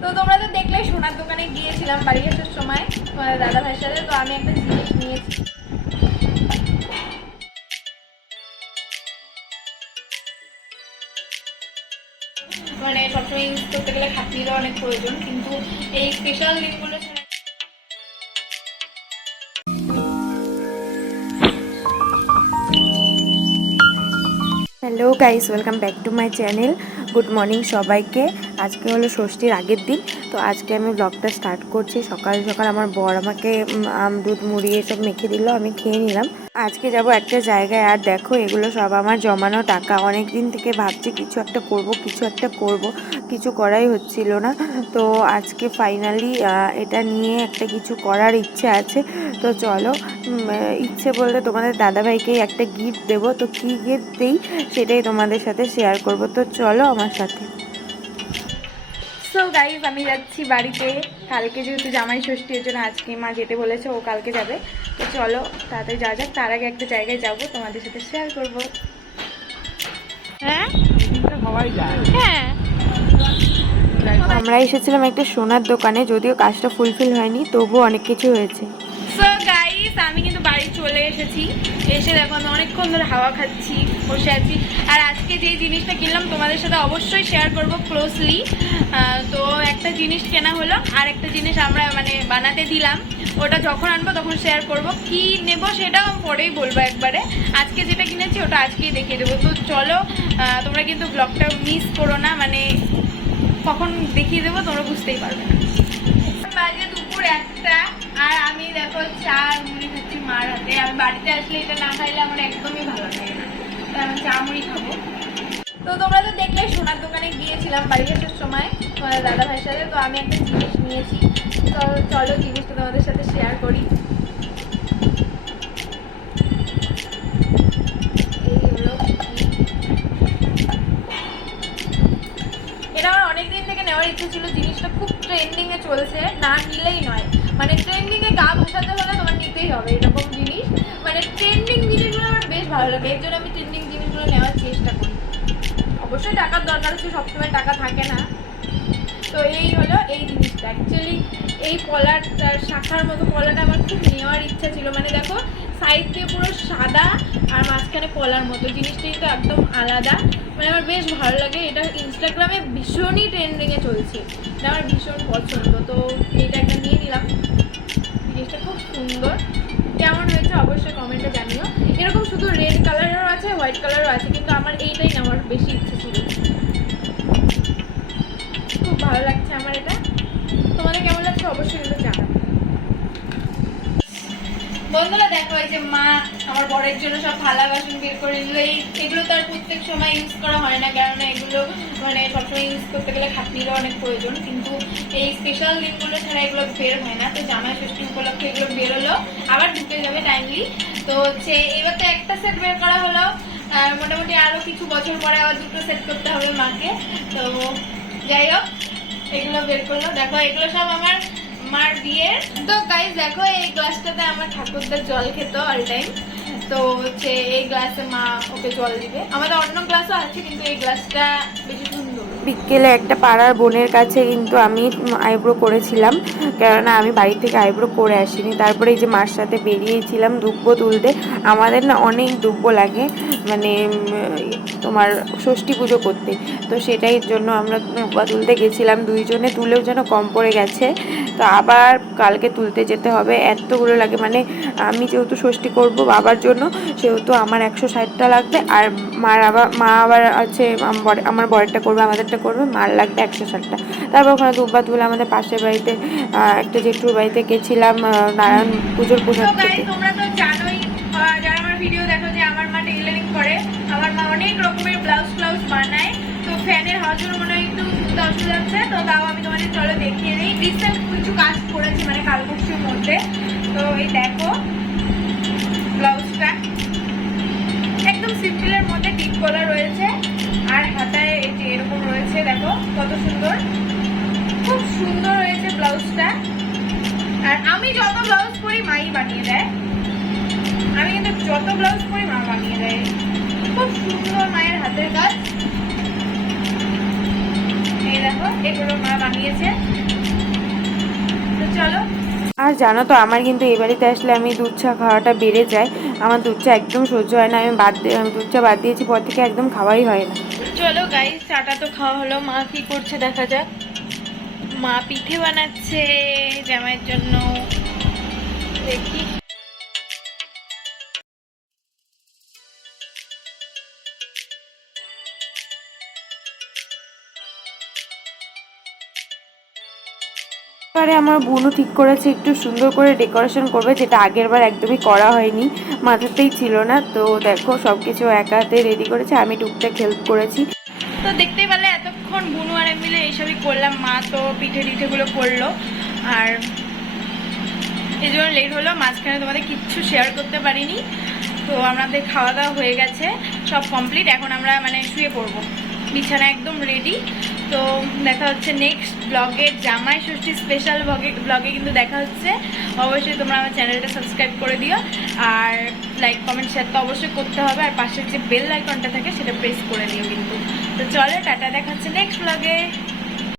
তো তোমরা তো দেখলে সোনার দোকানে গিয়েছিলাম, বাড়ি আসার সময়, তোমাদের দাদা ভাইয়ের সাথে, তো আমি একটা জিনিস নিয়েছি। মানে সবসময় ইউজ করতে গেলে খাটনিরও অনেক প্রয়োজন, কিন্তু এই স্পেশাল দিনগুলো hello guys welcome back to my channel good morning সবাইকে। আজকে হলো ষষ্ঠীর আগের দিন, তো আজকে আমি ব্লগটা স্টার্ট করছি। সকাল সকাল আমার বর আমাকে আম, দুধ, মুড়ি এসব মেখে দিল, আমি খেয়ে নিলাম। আজকে যাব একটা জায়গায়, আর দেখো এগুলো সব আমার জমানো টাকা। অনেক দিন থেকে ভাবছি কিছু একটা করব, কিছু একটা করব, কিছু করাই হচ্ছিল না। তো আজকে ফাইনালি এটা নিয়ে একটা কিছু করার ইচ্ছে আছে। তো চলো ইচ্ছে বলতে তোমাদের দাদাভাইকেই একটা গিফট দেবো। তো কী গিফট দিই, সেটাই তোমাদের সাথে শেয়ার করব। তো চলো আমার সাথে। সো গাইজ আমি যাচ্ছি বাড়িতে। কালকে যেহেতু জামাই ষষ্ঠী এর জন্য আজকে মা যেতে বলেছে ও কালকে যাবে। তো চলো তাড়াতাড়ি যাওয়া যাক। তার আগে একটা জায়গায় যাব তোমাদের সাথে শেয়ার করব। হ্যাঁ? হ্যাঁ। আমরা এসেছিলাম একটা সোনার দোকানে যদিও কাজটা ফুলফিল হয়নি তবুও অনেক কিছু হয়েছে। সো গাইস আমি কিন্তু এসেছি। এসে দেখো, আমি অনেকক্ষণ ধরে হাওয়া খাচ্ছি, বসে আছি। আর আজকে যে জিনিসটা কিনলাম, তোমাদের সাথে অবশ্যই শেয়ার করব ক্লোজলি তো একটা জিনিস কেনা হলো, আর একটা জিনিস আমরা মানে বানাতে দিলাম। ওটা যখন আনব তখন শেয়ার করব। কি নেব সেটাও পরেই বলব একবারে। আজকে যেটা কিনেছি, ওটা আজকেই দেখিয়ে দেবো। তো চলো তোমরা কিন্তু ব্লগটা মিস করো না মানে কখন দেখিয়ে দেবো তোমরা বুঝতেই পারবে না। বাজে দুপুর একটা। আর আমি দেখো চা মুড়ি খাচ্ছি মার হাতে। আমি বাড়িতে আসলে এটা না খাইলে আমার একদমই ভালো লাগে না। তো আমি চা, মুড়ি খাব। তো তোমরা তো দেখলে সোনার দোকানে গিয়েছিলাম বাড়ি আসার সময় তোমাদের দাদা ভাইয়ের সাথে। তো আমি একটা জিনিস নিয়েছি। তো চলো জিনিসটা তোমাদের সাথে শেয়ার করি। এটা আমার অনেকদিন থেকে নেওয়ার ইচ্ছে ছিল। জিনিসটা খুব ট্রেন্ডিং এ চলছে, না নিলেই নয়। মানে ট্রেন্ডিং এ গা ভাসাতে হলে তোমার নিতেই হবে, এরকম জিনিস। মানে ট্রেন্ডিং জিনিসগুলো আমার বেশ ভালো লাগে, এর জন্য আমি ট্রেন্ডিং জিনিসগুলো নেওয়ার চেষ্টা করি। অবশ্যই টাকার দরকার হচ্ছে সবসময় টাকা থাকে না। তো এই হলো এই জিনিসটা। অ্যাকচুয়ালি এই কলার শাখার মতো কলাটা আমার খুব নেওয়ার ইচ্ছা ছিল। মানে দেখো সাইড দিয়ে পুরো সাদা আর মাঝখানে কলার মতো। জিনিসটা কিন্তু একদম আলাদা। মানে আমার বেশ ভালো লাগে। এটা ইনস্টাগ্রামে ভীষণই ট্রেন্ডিংয়ে চলছে। এটা আমার ভীষণ পছন্দ। তো সুন্দর। কেমন হয়েছে অবশ্যই কমেন্টে জানিও। এরকম শুধু রেড কালারেরও আছে হোয়াইট কালারও আছে, কিন্তু আমার এইটাই নেওয়ার বেশি ইচ্ছে ছিল। খুব ভালো লাগছে আমার এটা। তোমাদের কেমন লাগছে অবশ্যই কিন্তু জানাবে বন্ধুরা, দেখো এই যে মা আমার বরের জন্য সব থালা বাসন বের করে নিল এই এগুলো তো আর প্রত্যেক সময় ইউজ করা হয় না, কেননা এগুলো মানে সবসময় ইউজ করতে গেলে খাটনিরও অনেক প্রয়োজন। কিন্তু এই স্পেশাল দিনগুলো ছাড়া এগুলো বের হয় না। তো জামাই ষষ্ঠী উপলক্ষে এগুলো বেরোলো আবার ঢুকে যাবে টাইমলি তো হচ্ছে এবার তো একটা সেট বের করা হলো। মোটামুটি আরও কিছু বছর পরে আবার দুটো সেট করতে হবে মাকে। তো যাই হোক, এগুলো বের করল। দেখো, এগুলো সব আমার মার বিয়ের। তো গাইজ দেখো, এই গ্লাসটাতে আমার ঠাকুরদার জল খেত অল টাইম তো হচ্ছে এই গ্লাসে মা ওকে জল দিবে। আমাদের অন্য গ্লাসও আছে, কিন্তু এই গ্লাসটা বেশি বিকেলে একটা পাড়ার বোনের কাছে কিন্তু আমি আইব্রো করেছিলাম। কেননা আমি বাড়ি থেকে আইব্রো করে আসিনি। তারপরে এই যে মার সাথে বেরিয়েছিলাম দুব্বো তুলতে, আমাদের না অনেক দুব্বো লাগে মানে তোমার ষষ্ঠী পুজো করতে। তো সেটাই জন্য আমরা দুব্বা তুলতে গেছিলাম। দুইজনে তুলেও যেন কম পড়ে গেছে। তো আবার কালকে তুলতে যেতে হবে। এতগুলো লাগে মানে আমি যেহেতু ষষ্ঠী করব বাবার জন্য, সেহেতু আমার একশো ষাটটা লাগবে। আর মার আবার মা আবার আছে আম- আমার বরেরটা করবে আমাদেরটা করবে মার লাগবে একশো ষাটটা। তারপর ওখানে দুব্বা তুলে আমাদের পাশের বাড়িতে একটা জেঠুর বাড়িতে গেছিলাম নারায়ণ পুজোর খেতে। তোমরা তো জানোই যারা আমার ভিডিও দেখো যে আমার মা টেইলারিং করে আমার মা অনেক রকমের ব্লাউজ ফ্লাউজ বানায়। তো ফ্যানের হাজুর মনে হয় একটু শুনতে অসুবিধা তো তাও আমি তোমাদের চলো দেখিয়ে দিই। রিসেন্ট কিছু কাজ করেছি মানে কাল পরশুর মধ্যে। তো এই দেখো ব্লাউজটা একদম সিম্পলের করা রয়েছে আর হাতায় এই যে এরকম রয়েছে, দেখো কত সুন্দর। খুব সুন্দর হয়েছে ব্লাউজটা। আর আমি যত ব্লাউজ পরি, মাই বানিয়ে দেয়। আমি কিন্তু যত ব্লাউজ পরি, মা বানিয়ে দেয়। খুব সুন্দর মায়ের হাতের কাজ। এই দেখো, এগুলো মা বানিয়েছে। আর জানো তো, আমার কিন্তু এই বাড়িতে আসলে আমি দুধ চা খাওয়াটা বেড়ে যায়। আমার দুধ চা একদম সহ্য হয় না, আমি বাদ দুধ চা বাদ দিয়েছি, পর থেকে একদম খাওয়াই হয় না। চলো গাই চাটা তো খাওয়া হলো, মা কি করছে দেখা যাক। মা পিঠে বানাচ্ছে জামাইয়ের জন্য। দেখি। এবারে আমার বোনও ঠিক করেছে, একটু সুন্দর করে ডেকোরেশন করবে, যেটা আগের বার একদমই করা হয়নি, মাথাতেই ছিল না। তো দেখো সব কিছু একা হাতে রেডি করেছে, আমি টুকটাক হেল্প করেছি। তো দেখতেই পেলে, এতক্ষণ বুনু আর মিলে এইসবই করলাম, মা তো পিঠে টিঠেগুলো করল। আর এই জন্য লেট হলো, মাঝখানে তোমাদের কিচ্ছু শেয়ার করতে পারিনি। তো আমাদের খাওয়া দাওয়া হয়ে গেছে, সব কমপ্লিট এখন আমরা মানে শুয়ে পড়ব। বিছানা একদম রেডি তো দেখা হচ্ছে নেক্সট ব্লগের জামাই ষষ্ঠী স্পেশাল ব্লগে ব্লগে কিন্তু দেখা হচ্ছে। অবশ্যই তোমরা আমার চ্যানেলটা সাবস্ক্রাইব করে দিও। আর লাইক কমেন্ট শেয়ার তো অবশ্যই করতে হবে। আর পাশের যে বেল আইকনটা থাকে, সেটা প্রেস করে দিও কিন্তু। তো চলো, টাটা দেখাচ্ছে নেক্সট ব্লগে